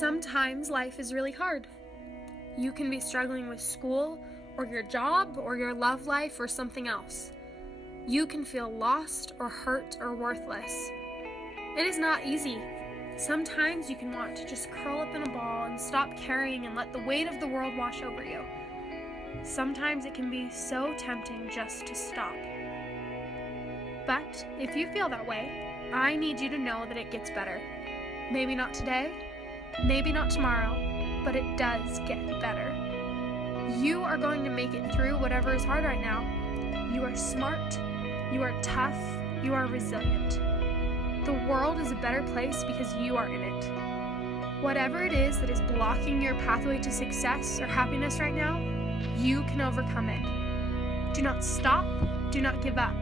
Sometimes life is really hard. You can be struggling with school, or your job, or your love life, or something else. You can feel lost, or hurt, or worthless. It is not easy. Sometimes you can want to just curl up in a ball and stop caring and let the weight of the world wash over you. Sometimes it can be so tempting just to stop. But if you feel that way, I need you to know that it gets better. Maybe not today, maybe not tomorrow, but it does get better. You are going to make it through whatever is hard right now. You are smart, you are tough, you are resilient. The world is a better place because you are in it. Whatever it is that is blocking your pathway to success or happiness right now, you can overcome it. Do not stop, do not give up.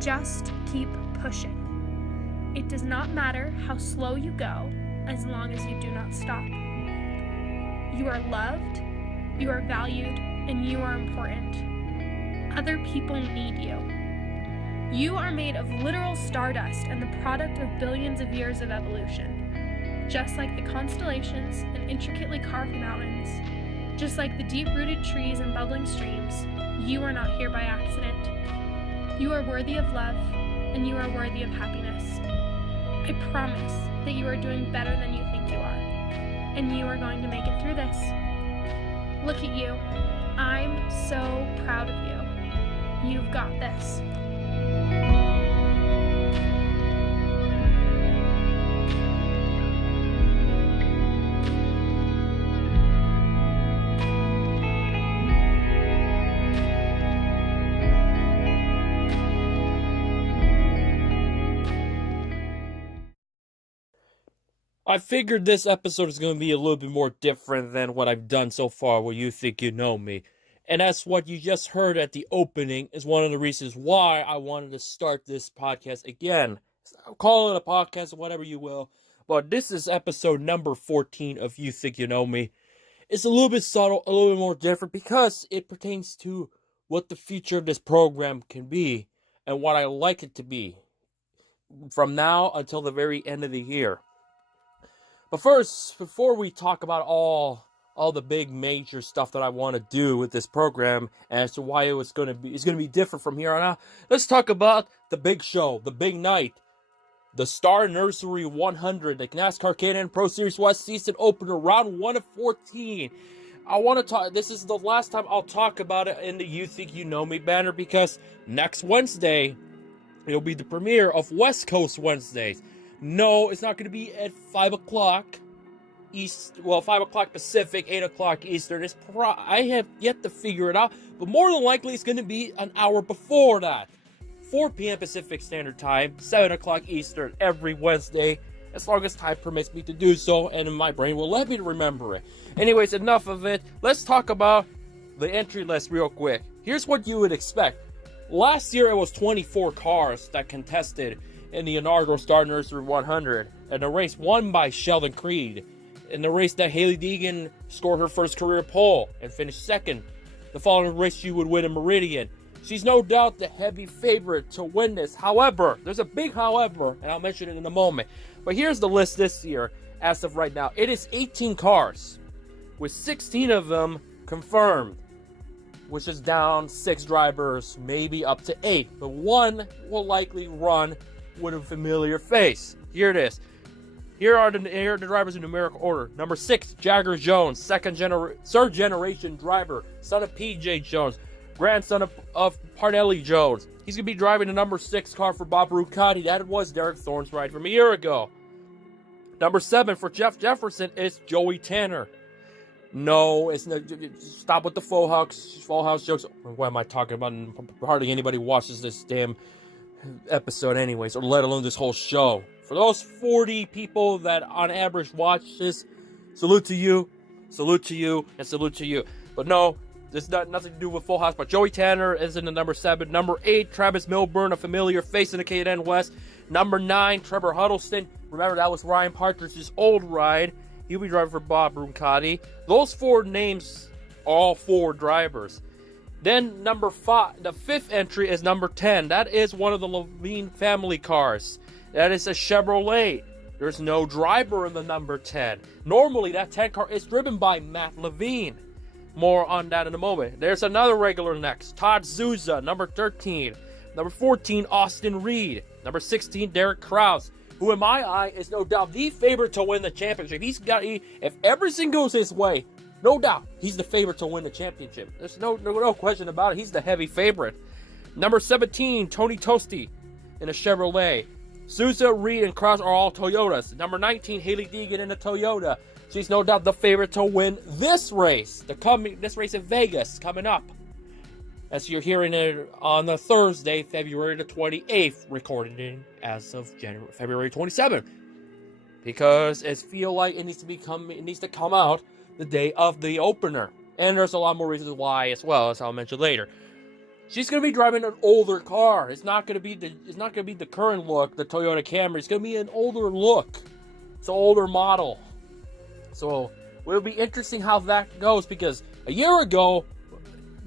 Just keep pushing. It does not matter how slow you go as long as you do not stop. You are loved, you are valued, and you are important. Other people need you. You are made of literal stardust and the product of billions of years of evolution. Just like the constellations and intricately carved mountains, just like the deep-rooted trees and bubbling streams, you are not here by accident. You are worthy of love, and you are worthy of happiness. I promise that you are doing better than you think you are, and you are going to make it through this. Look at you. I'm so proud of you. You've got this. I figured this episode is going to be a little bit more different than what I've done so far with You Think You Know Me. And that's what you just heard at the opening is one of the reasons why I wanted to start this podcast again. Call it a podcast or whatever you will. But this is episode number 14 of You Think You Know Me. It's a little bit subtle, a little bit more different because it pertains to what the future of this program can be and what I like it to be from now until the very end of the year. But first, before we talk about all the big major stuff that I want to do with this program as to why it's going to be different from here on out, let's talk about the big show, the big night, the Star Nursery 100, the NASCAR K&N Pro Series West season opener, round 1 of 14. I want to talk. This is the last time I'll talk about it in the You Think You Know Me banner because next Wednesday it'll be the premiere of West Coast Wednesdays. No, it's not going to be at 5 o'clock East. Well, 5 o'clock Pacific, 8 o'clock Eastern. I have yet to figure it out, but more than likely it's going to be an hour before that. 4 p.m. Pacific Standard Time, 7 o'clock Eastern every Wednesday, as long as time permits me to do so, and my brain will let me remember it. Anyways, enough of it. Let's talk about the entry list real quick. Here's what you would expect. Last year, it was 24 cars that contested in the inaugural Star Nursery 100, and the race won by Sheldon Creed. In the race that Hailie Deegan scored her first career pole and finished second. The following race she would win in Meridian. She's no doubt the heavy favorite to win this. However, there's a big however, and I'll mention it in a moment. But here's the list this year, as of right now. It is 18 cars, with 16 of them confirmed, which is down 6 drivers, maybe up to 8. But one will likely run with a familiar face. Here it is. Here are the drivers in numerical order. Number 6, Jagger Jones, third generation driver, son of P.J. Jones, grandson of Parnelli Jones. He's going to be driving the number 6 car for Bob Rucati. That was Derek Thorne's ride from a year ago. Number 7 for Jeff Jefferson is Joey Tanner. No, it's not. Stop with the full house jokes. What am I talking about? Hardly anybody watches this damn episode anyways, or let alone this whole show. For those 40 people that on average watch this, salute to you, and salute to you. But no, there's nothing to do with Full House. But Joey Tanner is in the number 7. Number 8, Travis Milburn, a familiar face in the K&N West. Number 9, Trevor Huddleston. Remember, that was Ryan Partridge's old ride. He'll be driving for Bob Rucati. Those 4 names, all 4 drivers. Then number 5, the 5th entry is number 10. That is one of the Levine family cars. That is a Chevrolet. There's no driver in the number 10. Normally, that 10 car is driven by Matt Levine. More on that in a moment. There's another regular next. Todd Souza, number 13. Number 14, Austin Reed. Number 16, Derek Kraus, who in my eye is no doubt the favorite to win the championship. If everything goes his way, no doubt, he's the favorite to win the championship. There's no question about it. He's the heavy favorite. Number 17, Tony Tosti in a Chevrolet. Souza, Reed, and Kraus are all Toyotas. Number 19, Hailie Deegan in a Toyota. She's no doubt the favorite to win this race. This race in Vegas coming up. As you're hearing it on the Thursday, February the 28th, recording as of February 27th. Because it feels like it needs to come out the day of the opener. And there's a lot more reasons why as well, as I'll mention later. She's going to be driving an older car. It's not going to be the current look, the Toyota Camry. It's going to be an older look. It's an older model. So it will be interesting how that goes, because a year ago,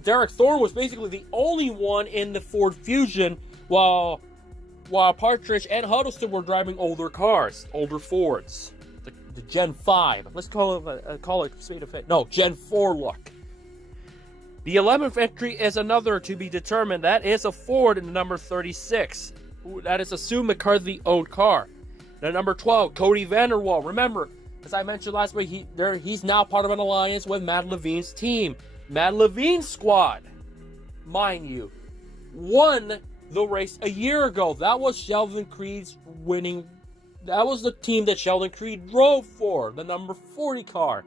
Derek Thorne was basically the only one in the Ford Fusion, while Partridge and Huddleston were driving older cars, older Fords, the Gen 5. Let's call it speed of it. No, Gen 4 look. The 11th entry is another to be determined. That is a Ford in the number 36. That is a Sue McCarthy owned car. The number 12, Cody Vanderwall. Remember, as I mentioned last week, he's now part of an alliance with Matt Levine's team. Matt Levine's squad, mind you, won the race a year ago. That was Sheldon Creed's winning. That was the team that Sheldon Creed drove for, the number 40 car.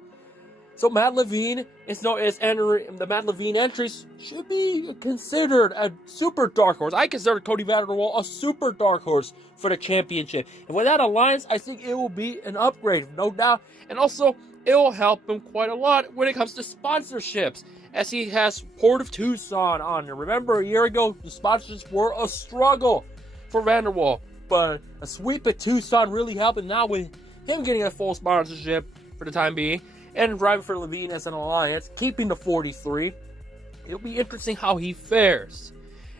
So Matt Levine the Matt Levine entries should be considered a super dark horse. I consider Cody Vanderwall a super dark horse for the championship. And with that alliance, I think it will be an upgrade, no doubt. And also, it will help him quite a lot when it comes to sponsorships, as he has Port of Tucson on there. Remember, a year ago, the sponsorships were a struggle for Vanderwall, but a sweep at Tucson really helped. And now with him getting a full sponsorship for the time being, and driving for Levine as an alliance, keeping the 43, it'll be interesting how he fares.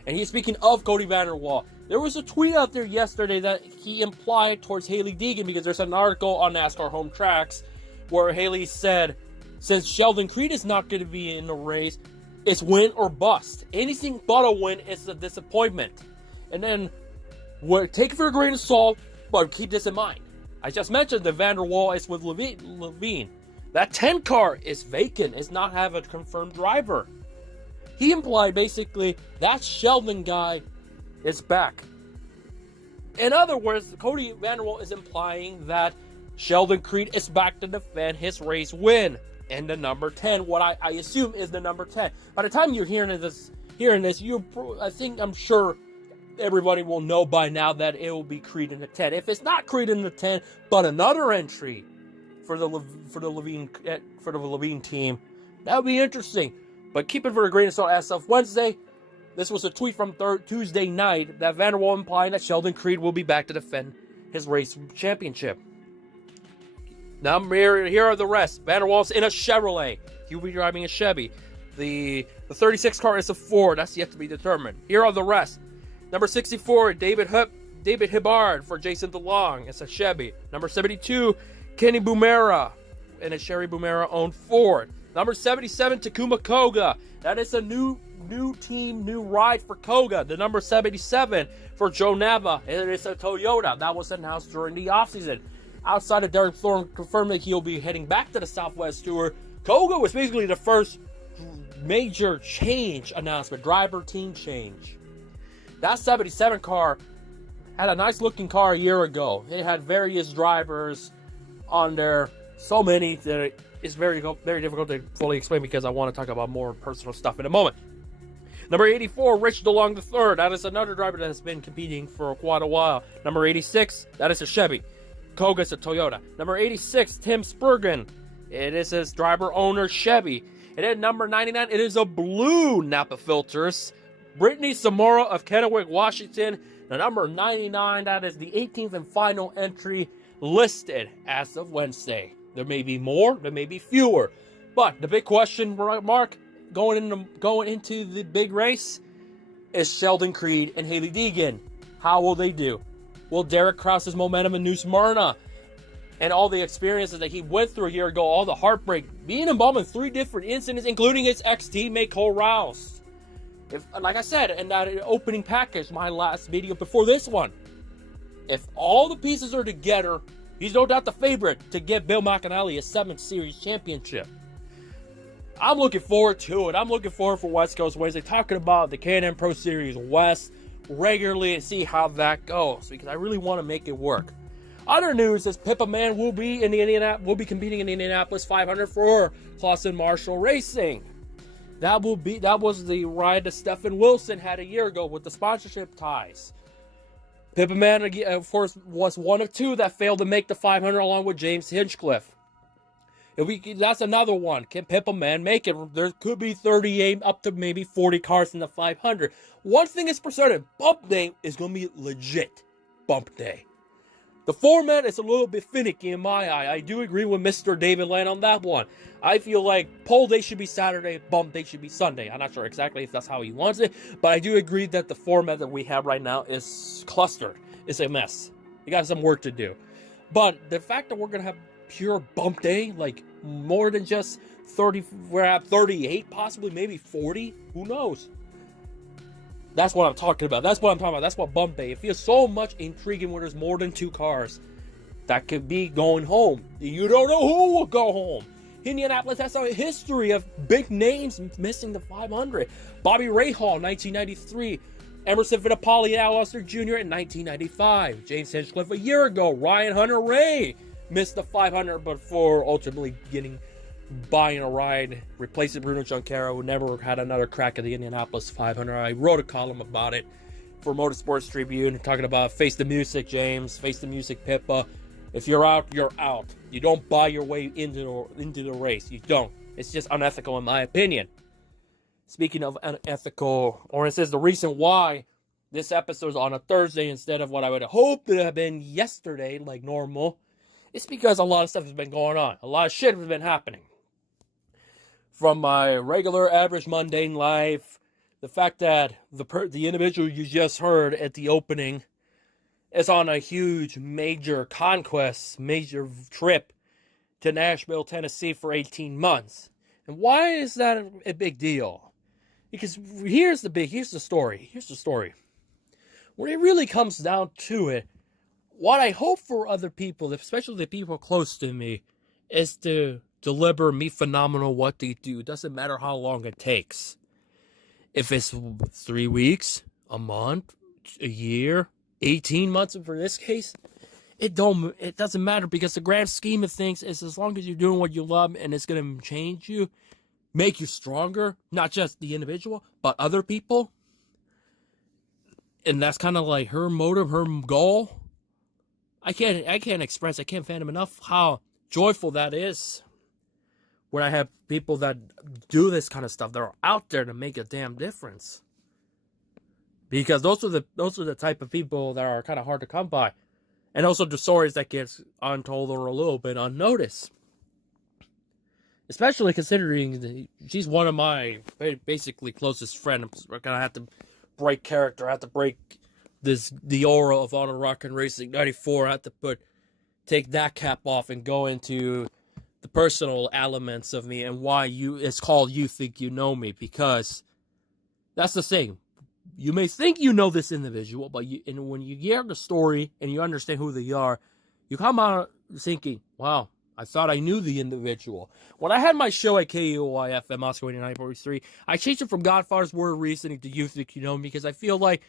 And he's speaking of Cody Vanderwall. There was a tweet out there yesterday that he implied towards Hailie Deegan, because there's an article on NASCAR Home Tracks where Hailie said, since Sheldon Creed is not going to be in the race, it's win or bust. Anything but a win is a disappointment. And then, take it for a grain of salt, but keep this in mind. I just mentioned that Vanderwall is with Levine. That 10 car is vacant, does not have a confirmed driver. He implied basically that Sheldon guy is back. In other words, Cody Vanderwall is implying that Sheldon Creed is back to defend his race win. And the number 10, what I assume is the number 10. By the time you're hearing this, I'm sure everybody will know by now that it will be Creed in the 10. If it's not Creed in the 10, but another entry for the Levine team, that would be interesting. But keep it for a grain of salt. As of Wednesday, this was a tweet from Tuesday night that Vanderwall implying that Sheldon Creed will be back to defend his race championship. Now here are the rest. Vanderwall's in a Chevrolet. He'll be driving a Chevy. The 36 car is a Ford. That's yet to be determined. Here are the rest. Number 64, David Hibbard for Jason DeLong. It's a Chevy. Number 72, Kenny Bumera in a Sherry Bumera owned Ford. Number 77, Takuma Koga. That is a new team, new ride for Koga. The number 77 for Joe Nava. It is a Toyota. That was announced during the offseason. Outside of Derek Thorne confirmed that he'll be heading back to the Southwest Tour, Koga was basically the first major change announcement, driver team change. That 77 car had a nice looking car a year ago. It had various drivers on there, so many that it's very difficult to fully explain, because I want to talk about more personal stuff in a moment. Number 84, Rich DeLong III. That is another driver that has been competing for quite a while. Number 86, that is a Chevy. Koga's a Toyota. Number 86, Tim Spurgeon. It is his driver-owner Chevy. And then number 99, it is a blue Napa Filters. Brittany Zamora of Kennewick, Washington. The number 99, that is the 18th and final entry listed as of Wednesday. There may be more, there may be fewer. But the big question mark going into the big race is Sheldon Creed and Hailie Deegan. How will they do? Will Derek Kraus's momentum in New Smyrna and all the experiences that he went through a year ago, all the heartbreak, being involved in 3 different incidents, including his ex-teammate Cole Rouse. Like I said in that opening package, my last video before this one, if all the pieces are together, he's no doubt the favorite to get Bill McAnally a 7th Series championship. I'm looking forward to it. I'm looking forward for West Coast Wednesday, talking about the K&N Pro Series West regularly and see how that goes, because I really want to make it work. Other news is Pippa Mann will be competing in the Indianapolis 500 for Clausen Marshall Racing. That was the ride that Stephen Wilson had a year ago with the sponsorship ties. Pippa Mann, of course, was one of 2 that failed to make the 500 along with James Hinchcliffe. That's another one. Can Pippa Mann make it? There could be 38 up to maybe 40 cars in the 500. One thing is for certain, Bump Day is going to be legit Bump Day. The format is a little bit finicky in my eye. I do agree with Mr. David Land on that one. I feel like Pole Day should be Saturday, Bump Day should be Sunday. I'm not sure exactly if that's how he wants it, but I do agree that the format that we have right now is clustered. It's a mess. You got some work to do. But the fact that we're going to have pure Bump Day, like more than just 30, we're at 38, possibly maybe 40, who knows? That's what I'm talking about. That's what I'm talking about. That's what Bump Day. It feels so much intriguing when there's more than 2 cars that could be going home. You don't know who will go home. Indianapolis has a history of big names missing the 500. Bobby Rahal, 1993. Emerson Fittipaldi and Al Unser Jr. in 1995. James Hinchcliffe a year ago. Ryan Hunter-Reay missed the 500 before ultimately buying a ride, replacing Bruno Junqueira, who never had another crack at the Indianapolis 500. I wrote a column about it for Motorsports Tribune, talking about face the music, James, face the music, Pippa. If you're out, you're out. You don't buy your way into the race. You don't. It's just unethical, in my opinion. Speaking of unethical, or it says the reason why this episode is on a Thursday instead of what I would have hoped it would have been yesterday, like normal, it's because a lot of stuff has been going on. A lot of shit has been happening. From my regular, average, mundane life, the fact that the individual you just heard at the opening is on a huge, major conquest, major trip to Nashville, Tennessee for 18 months. And why is that a big deal? Because here's the story. When it really comes down to it, what I hope for other people, especially the people close to me, is to deliver me phenomenal what they do. It doesn't matter how long it takes. If it's 3 weeks, a month, a year, 18 months for this case, it doesn't matter, because the grand scheme of things is as long as you're doing what you love and it's going to change you, make you stronger, not just the individual, but other people. And that's kind of like her motive, her goal. I can't fathom enough how joyful that is when I have people that do this kind of stuff that are out there to make a damn difference. Because those are the type of people that are kind of hard to come by. And also the stories that get untold or a little bit unnoticed. Especially considering she's one of my basically closest friends. I'm going to have to break character. I have to break the aura of Auto Rock and Racing 94. I have to take that cap off and go into the personal elements of me and why it's called You Think You Know Me. Because that's the thing. You may think you know this individual, but when you hear the story and you understand who they are, you come out thinking, wow, I thought I knew the individual. When I had my show at KUOI FM Oscar 89.3, I changed it from Godfather's Word of Reasoning to You Think You Know Me, because I feel like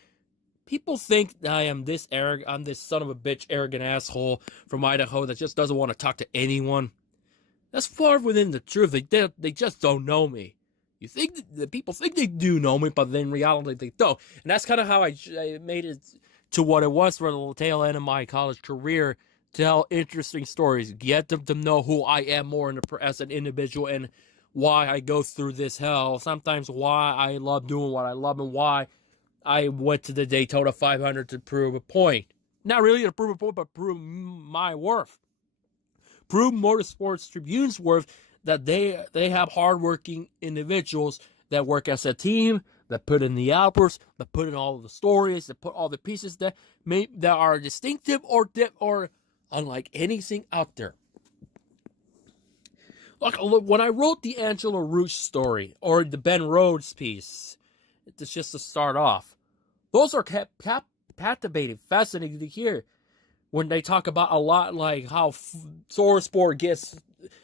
people think that I am this arrogant, I'm this son of a bitch, arrogant asshole from Idaho that just doesn't want to talk to anyone. That's far within the truth. They just don't know me. You think the people think they do know me, but then in reality they don't. And that's kind of how I made it to what it was for the tail end of my college career. Tell interesting stories, get them to know who I am more as an individual and why I go through this hell. Sometimes why I love doing what I love and why I went to the Daytona 500 to prove a point. Not really to prove a point, but prove my worth. Prove Motorsports Tribune's worth, that they have hardworking individuals that work as a team, that put in the hours, that put in all of the stories, that put all the pieces that are distinctive or unlike anything out there. Look, when I wrote the Angela Roosh story, or the Ben Rhodes piece, it's just to start off, those are captivating, fascinating to hear. When they talk about a lot like how Sport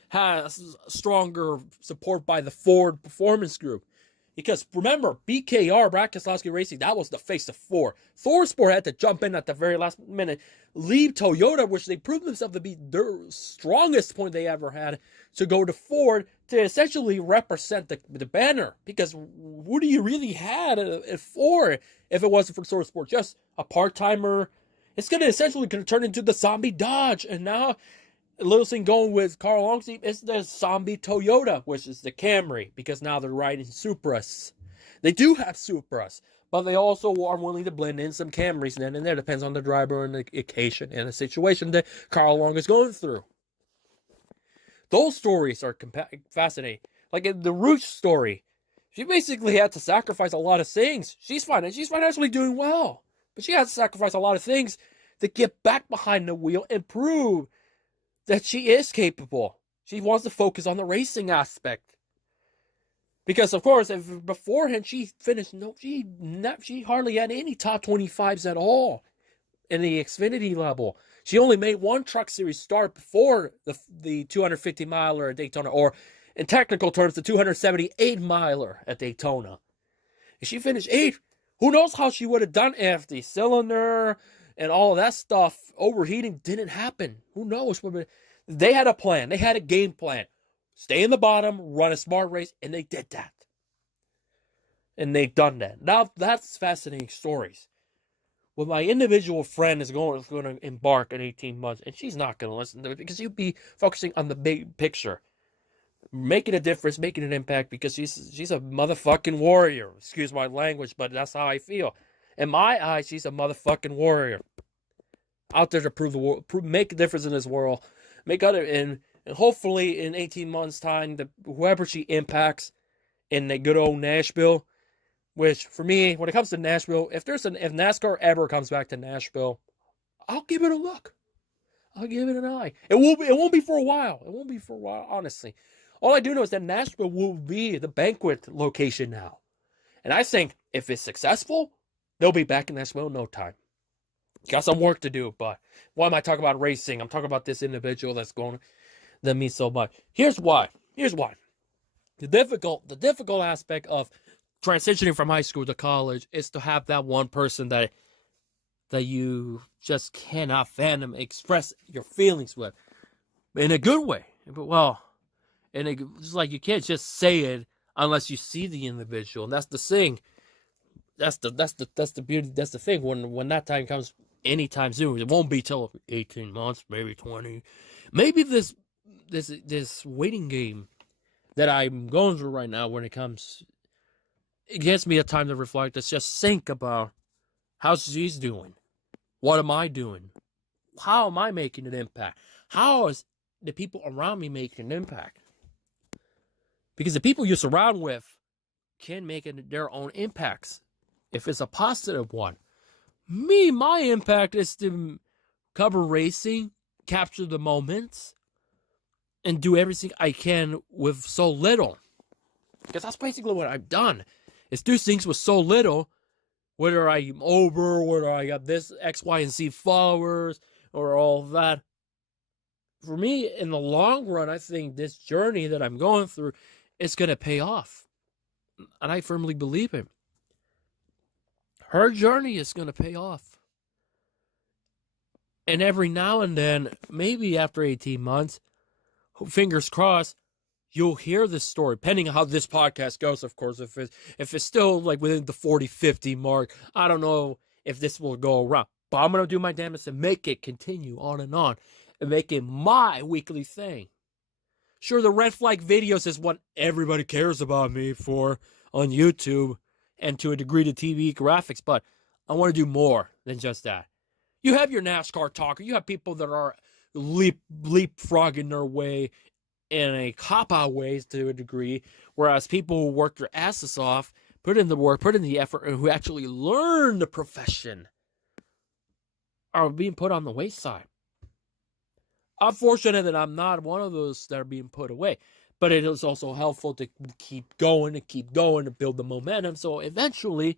has stronger support by the Ford Performance Group. Because remember, BKR, Brad Keselowski Racing, that was the face of Ford. Sport had to jump in at the very last minute, leave Toyota, which they proved themselves to be their strongest point they ever had, to go to Ford to essentially represent the banner. Because who do you really had at Ford if it wasn't for Sport? Just a part-timer. It's going to essentially turn into the zombie Dodge. And now, a little thing going with Carl Longstein is the zombie Toyota, which is the Camry, because now they're riding Supras. They do have Supras, but they also are willing to blend in some Camrys then and there. Depends on the driver and the occasion and the situation that Carl Long is going through. Those stories are fascinating. Like in the Roosh story, she basically had to sacrifice a lot of things. She's fine, and she's financially doing well. But she has to sacrifice a lot of things to get back behind the wheel and prove that she is capable. She wants to focus on the racing aspect. Because, of course, if beforehand she finished, she hardly had any top 25s at all in the Xfinity level. She only made one Truck Series start before the 250-miler at Daytona, or in technical terms, the 278-miler at Daytona. And she finished 8th. Who knows how she would have done if the cylinder and all of that stuff, overheating, didn't happen. Who knows? They had a plan. They had a game plan. Stay in the bottom, run a smart race, and they did that. And they've done that. Now, that's fascinating stories. When my individual friend is going to embark in 18 months, and she's not going to listen to it, because you'll be focusing on the big picture. Making a difference, making an impact, because she's a motherfucking warrior. Excuse my language, but that's how I feel. In my eyes, she's a motherfucking warrior. Out there to prove the world, make a difference in this world. And hopefully in 18 months' time, whoever she impacts in the good old Nashville, which for me, when it comes to Nashville, if NASCAR ever comes back to Nashville, I'll give it a look. I'll give it an eye. It won't be for a while. It won't be for a while, honestly. All I do know is that Nashville will be the banquet location now. And I think if it's successful, they'll be back in Nashville in no time. Got some work to do, but why am I talking about racing? I'm talking about this individual that means so much. Here's why. The difficult aspect of transitioning from high school to college is to have that one person that you just cannot fathom, express your feelings with. In a good way. But, well, just like you can't just say it unless you see the individual. And that's the thing. That's the beauty. That's the thing. When that time comes anytime soon, it won't be till 18 months, maybe 20. Maybe this waiting game that I'm going through right now, it gives me a time to reflect. Let's just think about how she's doing. What am I doing? How am I making an impact? How is the people around me making an impact? Because the people you surround with can make their own impacts if it's a positive one. My impact is to cover racing, capture the moments, and do everything I can with so little. Because that's basically what I've done, is do things with so little, whether I'm over, whether I got this X, Y, and Z followers, or all that. For me, in the long run, I think this journey that I'm going through is going to pay off. And I firmly believe it. Her journey is going to pay off. And every now and then, maybe after 18 months, fingers crossed, you'll hear this story, depending on how this podcast goes, of course. If it's still like within the 40-50 mark, I don't know if this will go around. But I'm going to do my damnedest to make it continue on, and make it my weekly thing. Sure, the red flag videos is what everybody cares about me for on YouTube, and to a degree the TV graphics, but I want to do more than just that. You have your NASCAR talker. You have people that are leapfrogging their way in a cop-out ways to a degree, whereas people who work their asses off, put in the work, put in the effort, and who actually learn the profession are being put on the wayside. I'm fortunate that I'm not one of those that are being put away. But it is also helpful to keep going to build the momentum. So eventually,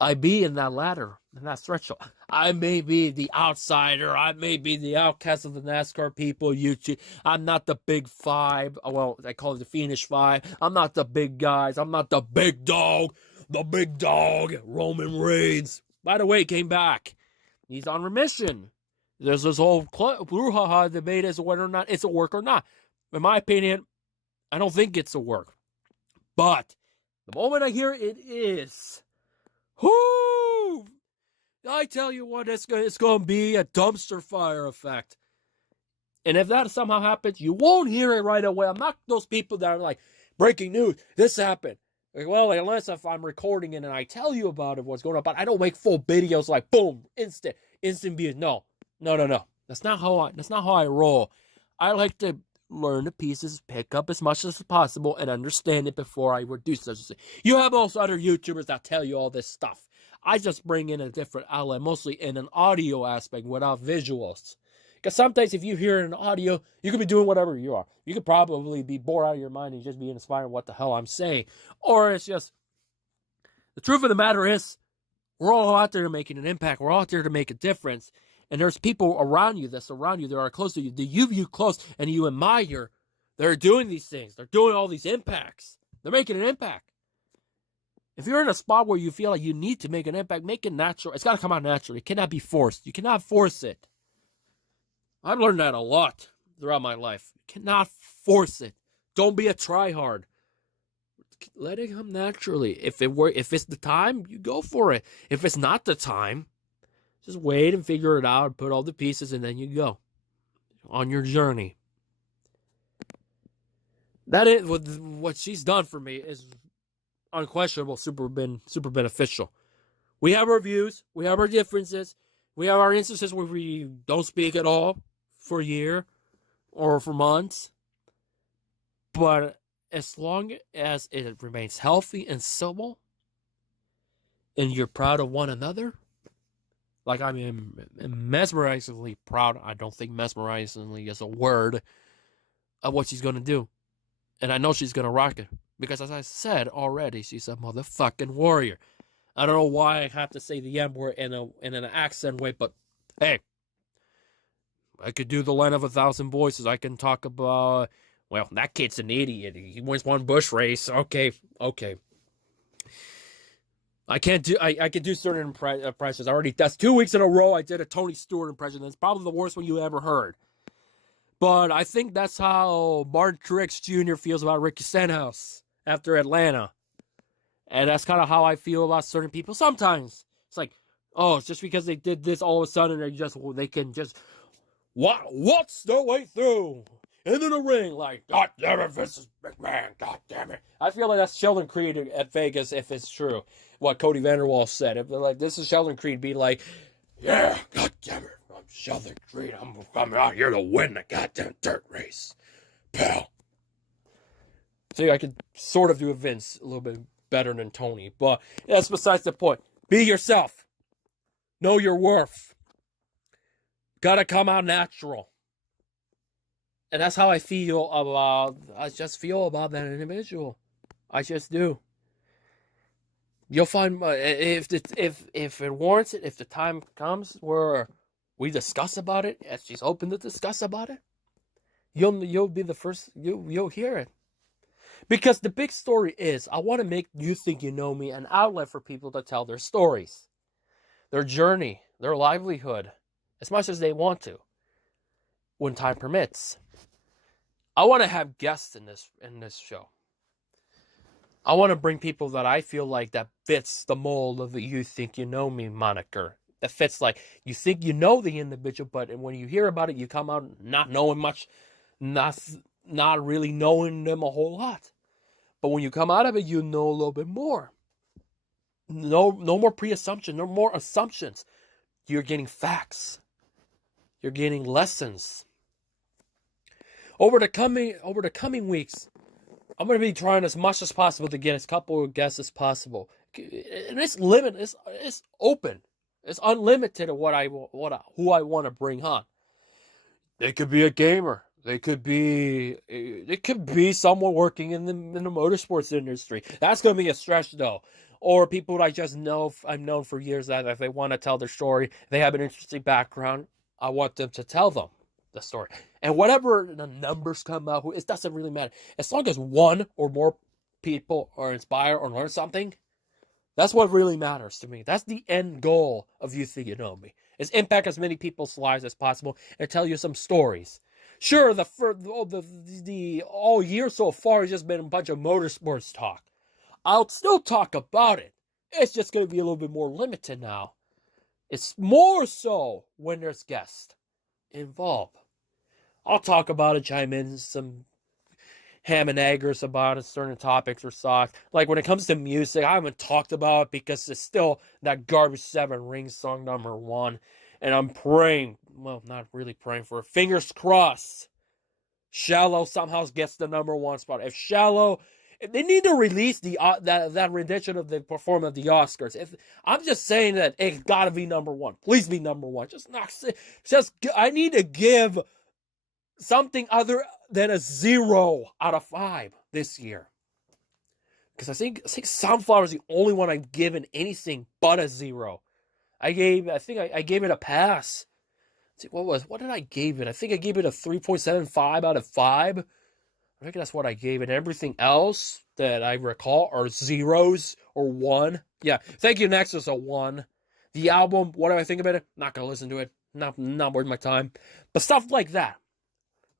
I be in that ladder, in that threshold. I may be the outsider. I may be the outcast of the NASCAR people. YouTube. I'm not the big five. Well, I call it the Phoenix Five. I'm not the big guys. I'm not the big dog. The big dog, Roman Reigns. By the way, came back. He's on remission. There's this whole brouhaha debate as to whether or not it's a work or not. In my opinion, I don't think it's a work. But the moment I hear it is, whoo! I tell you what, it's going to be a dumpster fire effect. And if that somehow happens, you won't hear it right away. I'm not those people that are like, breaking news, this happened. Well, unless if I'm recording it and I tell you about it, what's going on. But I don't make full videos like, boom, instant views. No. That's not how I roll. I like to learn the pieces, pick up as much as possible, and understand it before I would do such a thing. You have also other YouTubers that tell you all this stuff. I just bring in a different outlet, mostly in an audio aspect without visuals. Because sometimes if you hear an audio, you could be doing whatever you are. You could probably be bored out of your mind and just be inspired what the hell I'm saying. Or it's just, the truth of the matter is, we're all out there making an impact. We're all out there to make a difference. And there's people around you that surround you, that are close to you, that you view close and you admire. They're doing these things. They're doing all these impacts. They're making an impact. If you're in a spot where you feel like you need to make an impact, make it natural. It's got to come out naturally. It cannot be forced. You cannot force it. I've learned that a lot throughout my life. You cannot force it. Don't be a tryhard. Let it come naturally. If it's the time, you go for it. If it's not the time, just wait and figure it out, put all the pieces, and then you go on your journey. That is what she's done for me is unquestionable, super beneficial. We have our views, we have our differences, we have our instances where we don't speak at all for a year or for months. But as long as it remains healthy and civil, and you're proud of one another, like I'm mesmerizingly proud. I don't think mesmerizingly is a word of what she's going to do. And I know she's going to rock it. Because as I said already, she's a motherfucking warrior. I don't know why I have to say the M word in an accent way, but hey, I could do the line of 1,000 voices. I can talk about, well, that kid's an idiot. He wins one bush race. Okay. I can do certain impressions. That's 2 weeks in a row I did a Tony Stewart impression. That's probably the worst one you ever heard. But I think that's how Martin Truex Jr. feels about Ricky Stenhouse after Atlanta. And that's kind of how I feel about certain people sometimes. It's like, oh, just because they did this all of a sudden, they can just what's their way through into the ring like, God damn it, this is McMahon, God damn it. I feel like that's Sheldon Creed at Vegas if it's true. What Cody Vanderwall said. If like this is Sheldon Creed being like, yeah, God damn it, I'm Sheldon Creed. I'm coming out here to win the goddamn dirt race, pal. See, I could sort of do a Vince a little bit better than Tony, but that's besides the point. Be yourself. Know your worth. Gotta come out natural. And that's how I feel about. I just feel about that individual. I just do. You'll find if it warrants it, if the time comes where we discuss about it, as she's open to discuss about it, you'll be the first. You'll hear it. Because the big story is, I want to make You Think You Know Me an outlet for people to tell their stories, their journey, their livelihood, as much as they want to, when time permits. I want to have guests in this show. I want to bring people that I feel like that fits the mold of the You Think You Know Me moniker. That fits like, you think you know the individual, but when you hear about it, you come out not knowing much, not really knowing them a whole lot. But when you come out of it, you know a little bit more. No more pre-assumption, no more assumptions. You're getting facts. You're getting lessons. Over the coming weeks, I'm going to be trying as much as possible to get as couple of guests as possible. And it's limited. It's open. It's unlimited of who I want to bring on. They could be a gamer. They could be someone working in the motorsports industry. That's going to be a stretch, though. Or people I just know, I've known for years that if they want to tell their story, they have an interesting background, I want them to tell them the story. And whatever the numbers come out, it doesn't really matter. As long as one or more people are inspired or learn something, that's what really matters to me. That's the end goal of You Think You Know Me, is impact as many people's lives as possible and tell you some stories. Sure, the all year so far has just been a bunch of motorsports talk. I'll still talk about it. It's just going to be a little bit more limited now. It's more so when there's guests involved. I'll talk about it, chime in some ham and eggers about it, certain topics or songs. Like when it comes to music, I haven't talked about it because it's still that Garbage 7 Ring song #1. And I'm praying, well, not really praying for it. Fingers crossed, Shallow somehow gets the #1 spot. If they need to release that rendition of the performance of the Oscars. I'm just saying that it's gotta be #1. Please be #1. I need to give something other than a 0 out of 5 this year. Because I think Sunflower is the only one I've given anything but a 0. I gave it a pass. What did I give it? I think I gave it a 3.75 out of 5. I think that's what I gave it. Everything else that I recall are 0s or 1. Yeah, Thank You Next is a 1. The album, what do I think about it? Not gonna listen to it. Not worth my time. But stuff like that,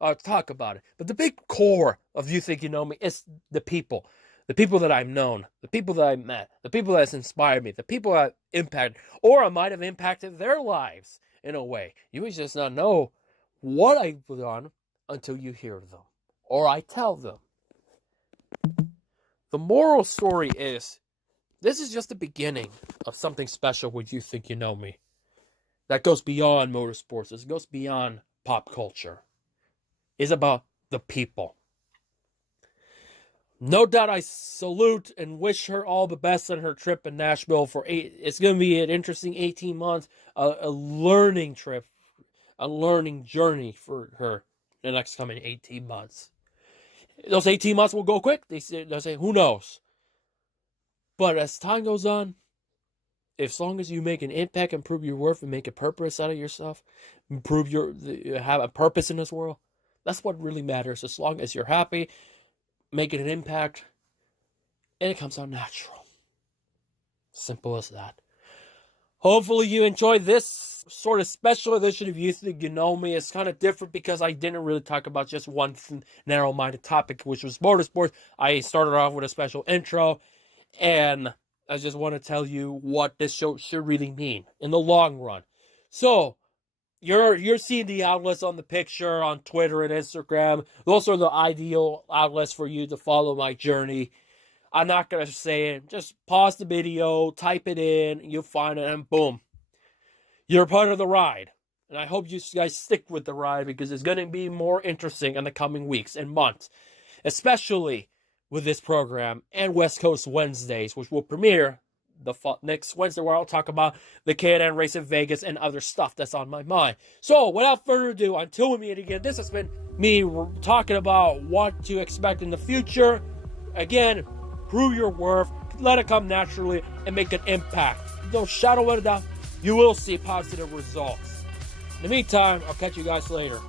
I'll talk about it. But the big core of You Think You Know Me is the people. The people that I've known, the people that I've met, the people that have inspired me, the people that impacted, or I might have impacted their lives in a way. You may just not know what I've done until you hear them, or I tell them. The moral story is, this is just the beginning of something special with You Think You Know Me. That goes beyond motorsports. It goes beyond pop culture. It's about the people. No doubt I salute and wish her all the best on her trip in Nashville. It's going to be an interesting 18 months, a learning trip, a learning journey for her the next coming 18 months. Those 18 months will go quick. They'll say, who knows? But as time goes on, as long as you make an impact, improve your worth, and make a purpose out of yourself, have a purpose in this world, that's what really matters. As long as you're happy, making an impact, and it comes out natural. Simple as that. Hopefully you enjoyed this sort of special edition of You Think You Know Me. It's kind of different because I didn't really talk about just one narrow-minded topic, which was motorsports. I started off with a special intro, and I just want to tell you what this show should really mean in the long run. So, you're seeing the outlets on the picture on Twitter and Instagram. Those are the ideal outlets for you to follow my journey. I'm not going to say it. Just pause the video, type it in, you'll find it, and boom. You're part of the ride. And I hope you guys stick with the ride because it's going to be more interesting in the coming weeks and months. Especially with this program and West Coast Wednesdays, which will premiere the next Wednesday, where I'll talk about the K&N race in Vegas and other stuff that's on my mind. So, without further ado, until we meet again, this has been me talking about what to expect in the future. Again, prove your worth, let it come naturally, and make an impact. No shadow of a doubt, you will see positive results. In the meantime, I'll catch you guys later.